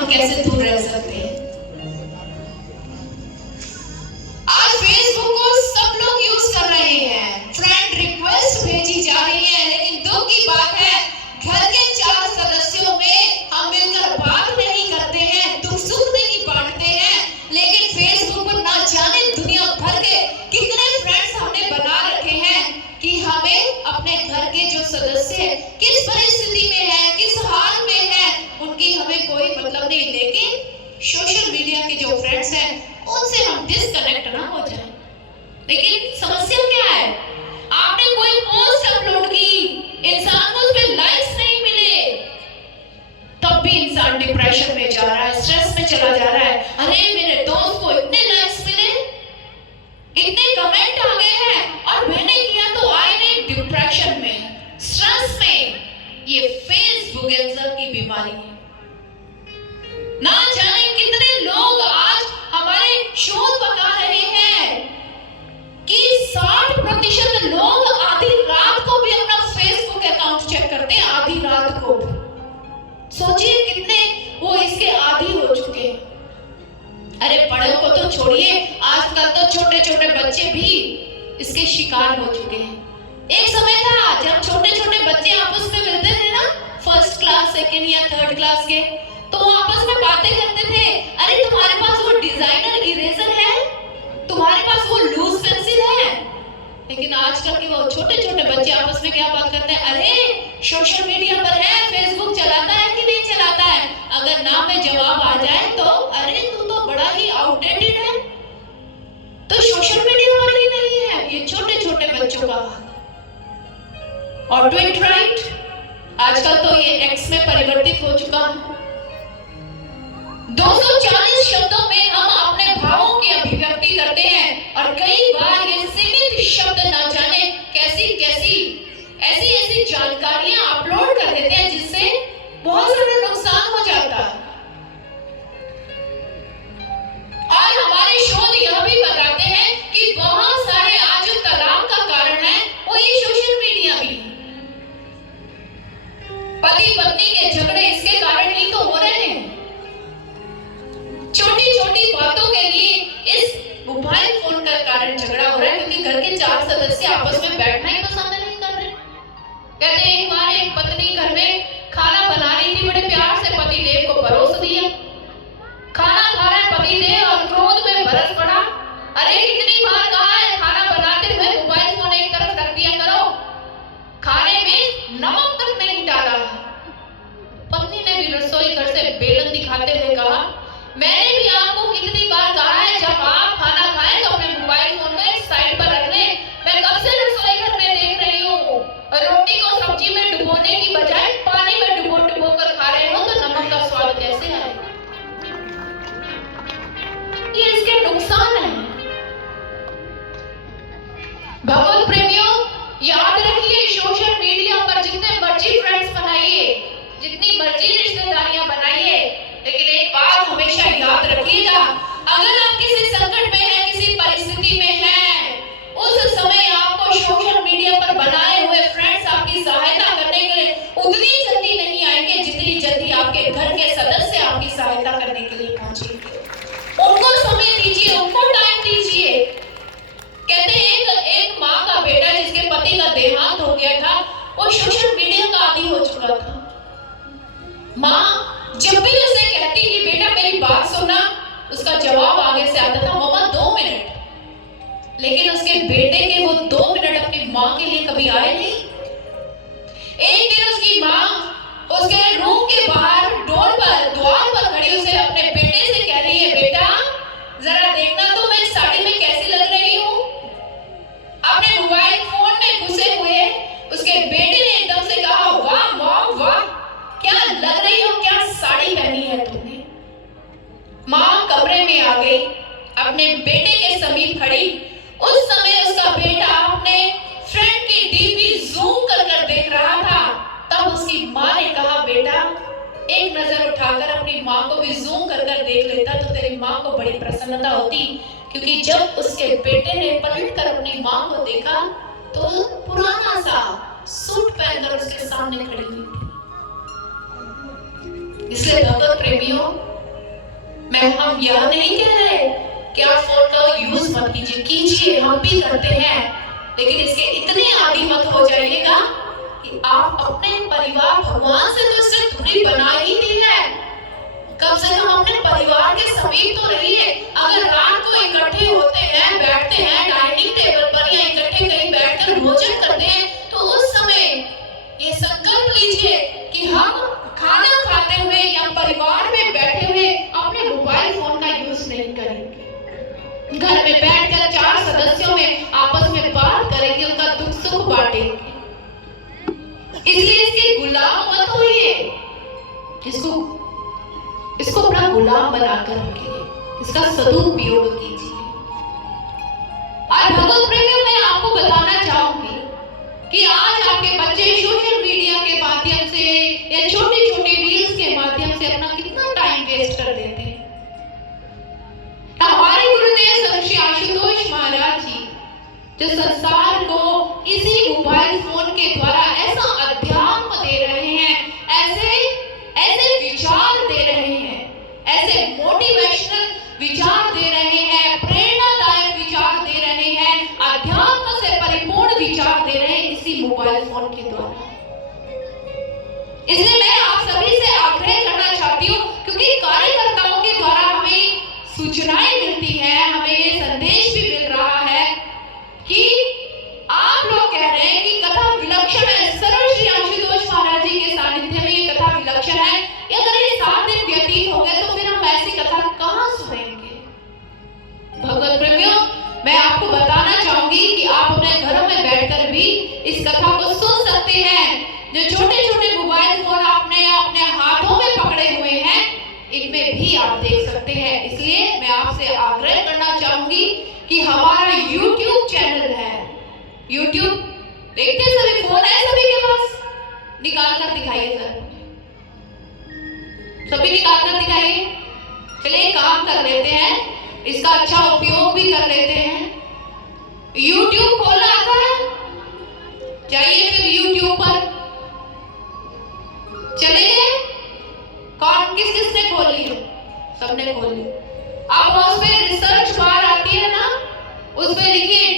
हम कैसे दूर रह सकते हैं। आज फेसबुक को सब लोग यूज कर रहे हैं, फ्रेंड रिक्वेस्ट भेजी जा रही है, लेकिन दुख की बात है घर के 4 सदस्यों में हम मिलकर बात नहीं करते हैं, दुख सुख नहीं बांटते हैं, लेकिन फेसबुक पर ना जाने दुनिया भर के कितने फ्रेंड्स हमने बना रखे हैं कि हमें अपने घर के जो सदस्य किस परिस्थिति में है, किस हाल में है, उनकी हमें कोई मतलब नहीं, लेकिन सोशल मीडिया के जो फ्रेंड्स हैं उनसे हम डिस्कनेक्ट ना हो जाए। लेकिन समस्या क्या है, आपने कोई पोस्ट अपलोड की, इंसान को उस पे लाइक्स नहीं मिले, तब भी इंसान डिप्रेशन में जा रहा है, स्ट्रेस में चला जा रहा है। अरे मेरे दोस्त को इतने लाइक्स मिले, इतने कमेंट आ गए हैं और मैंने किया तो आए नहीं, डिप्रेशन में, स्ट्रेस में। ये फेसबुकिज्म की बीमारी है। ना जाने कितने लोग आज हमारे शोध बता रहे हैं कि 60% लोग आधी रात को भी अपना फेसबुक अकाउंट चेक करते हैं, आधी रात को। सोचिए कितने वो इसके आदी हो चुके हैं। अरे बड़ों को तो छोड़िए, आजकल तो छोटे छोटे बच्चे भी इसके शिकार हो चुके हैं। एक समय था जब छोटे छोटे बच्चे आपस में मिलते थे ना, फर्स्ट क्लास, सेकेंड या थर्ड क्लास के, तो वो आपस में बातें करते थे, अरे तुम्हारे पास वो डिजाइनर इरेजर है, तुम्हारे पास वो लूज पेंसिल है। लेकिन आजकल के वो छोटे छोटे बच्चे आपस में क्या बात करते हैं, अरे सोशल मीडिया पर है, फेसबुक चलाता है कि नहीं चलाता है। अगर ना में जवाब आ जाए तो अरे तू तो बड़ा ही आउटडेटेड है, तो सोशल मीडिया पर ही नहीं है। ये छोटे छोटे बच्चों का हाल। और ट्वीट राइट आजकल तो ये एक्स में परिवर्तित हो चुका है। 240 शब्दों में हम अपने भावों की अभिव्यक्ति करते हैं और कई बार ये सीमित शब्द ना जाने कैसी कैसी ऐसी जानकारियां अपलोड कर देते हैं जिससे बहुत सारा नुकसान हो जाता है। और हमारे शोध यह भी बताते हैं कि बहुत सारे आज जो तलाक का कारण है वो ये सोशल मीडिया भी। पति पत्नी के झगड़े इसके कारण ही तो हो रहे हैं। छोटी छोटी बातों के लिए इस मोबाइल फोन का कारण झगड़ा हो रहा है, क्योंकि घर के 4 सदस्य आपस में बैठना ही पसंद नहीं कर रहे। कहते हैं एक बार एक पत्नी घर में खाना बना रही थी, बड़े प्यार से पति देव को परोस दिया, खाना खा रहा है पति देव और क्रोध में बरस पड़ा, अरे कितनी बार कहा है खाना बनाते हुए मोबाइल फोन एक तरफ रख दिया करो, खाने में नमक तक नहीं डाला। पत्नी ने भी रसोई घर से बेलन दिखाते हुए कहा, मैंने भी आपको कितनी बार कहा है जब आप खाना खाएं तो अपने मोबाइल फोन को एक साइड पर रख लें। मैं कब से रसोई घर में देख रही हूँ, रोटी को सब्जी में डुबोने की बजाय पानी में डुबो डुबो कर खा रहे हो, तो नमक का स्वाद कैसे आए। ये इसके नुकसान है। भगवत प्रेमियों, याद रखिए सोशल मीडिया पर जितने मर्जी फ्रेंड्स बनाइए, जितनी मर्जी रिश्तेदारियां बनाइए, लेकिन एक बात हमेशा याद रखिएगा, अगर आप किसी संकट में हैं, किसी परिस्थिति में हैं, उस समय आपको सोशल मीडिया पर बनाए हुए फ्रेंड्स आपकी सहायता करने के लिए उतनी जल्दी नहीं आएंगे जितनी जल्दी आपके घर के सदस्य आपकी सहायता करने के लिए पहुंचेंगे। उनको समय दीजिए, उनको टाइम दीजिए। कहते हैं एक माँ का बेटा जिसके पति का देहांत हो गया था, वो सोशल मीडिया का आदी हो चुका था। माँ जब भी उसे कहती कि बेटा मेरी बात सुनना, उसका जवाब आगे से आता था, मम्मा 2 मिनट। लेकिन उसके बेटे के वो 2 मिनट अपनी माँ के लिए कभी आए नहीं। एक दिन उसकी माँ उसके रूम के बाहर द्वार पर खड़ी उसे अपने बेटे से कह रही है, बेटा जरा देखना तो मैं साड़ी में कैसी लग रही हूँ। अपने मोबाइल फोन में घुसे हुए उसके बेटे ने एकदम से कहा, वाह मॉम वाह, क्या लग रही हो, क्या साड़ी पहनी है तुमने। माँ कमरे में आ गई, अपने बेटे के समीप खड़ी। उस समय उसका बेटा अपने फ्रेंड की डीपी जूम कर देख रहा था। तब उसकी माँ ने कहा, बेटा एक नजर उठाकर अपनी माँ को भी जूम कर देख लेता तो तेरी माँ को बड़ी प्रसन्नता होती, क्योंकि जब उसके बेटे ने पलट कर अपनी माँ को देखा तो पुराना सा सूट पहनकर उसके सामने खड़ी हुई थी। इसलिए भगवत प्रेमियों, हम यह नहीं कह रहे कि आप फोन का यूज मत कीजिए, कीजिए, हम भी करते हैं, लेकिन इसके इतने आदी मत हो जाइएगा कि आप अपने परिवार, भगवान से तो इससे दूरी बना ही दी है, कम से कम अपने परिवार के समीप तो रहिए। अगर रात को इकट्ठे होते हैं, बैठते हैं डाइनिंग टेबल पर या इकट्ठे कहीं बैठकर भोजन करते हैं, तो उस समय ये संकल्प लीजिए कि हम खाना खाते हुए या परिवार में बैठे हुए अपने मोबाइल फोन का यूज नहीं करेंगे। घर में बैठकर 4 सदस्यों में आपस में बात करेंगे, उनका दुख सुख बांटेंगे। इसलिए इसके गुलाम मत होइए, इसको अपना गुलाम बनाकर रखिए, इसका सदुपयोग कीजिए। आज भगवत प्रेमियों, मैं आपको बताना चाहूंगी कि आज आपके बच्चे सोशल मीडिया के माध्यम से या छोटे छोटे रील्स के माध्यम से अपना कितना टाइम वेस्ट कर देते हैं। हमारे गुरुदेव श्री आशुतोष महाराज जी जो संसार को इसी मोबाइल फोन के द्वारा ऐसा अध्यात्म दे रहे हैं, ऐसे विचार दे रहे हैं, ऐसे मोटिवेशनल विचार दे रहे हैं, प्रेरणादायक विचार दे रहे हैं, अध्यात्म से परिपूर्ण विचार दे रहे हैं इसी मोबाइल फोन के द्वारा। इसलिए मैं आप सभी से आग्रह करना चाहती हूँ, क्योंकि कार्यकर्ताओं के द्वारा हमें सूचनाएं मिलती है, हमें ये संदेश भी मिल रहा है कि आप लोग कह रहे हैं कि कथा विलक्षण है, सर्व श्री आशुतोष महाराज जी के सानिध्य में ये कथा विलक्षण है। अगर ये 7 दिन व्यतीत हो गए तो फिर हम ऐसी कथा कहां सुनेंगे? भगवत प्रेमियों, मैं आपको बताना चाहूंगी कि आप अपने घरों में बैठकर भी इस कथा को सुन सकते हैं। जो छोटे छोटे मोबाइल फोन आपने अपने हाथों में पकड़े हुए हैं, इनमें भी आप देख सकते हैं। इसलिए मैं आपसे आग्रह करना चाहूंगी कि हमारा YouTube चैनल है, YouTube देखते सभी, फोन है सभी के पास, निकाल कर दिखाइए सर, सभी निकाल कर दिखाइए। चलिए काम कर लेते हैं, इसका अच्छा उपयोग भी कर लेते हैं। YouTube खोलना आता है? जाइए फिर YouTube पर चले गए। कौन किसने खोल ली? सबने खोल ली। अब उस पे रिसर्च बार आती है ना, उस पे लिखिए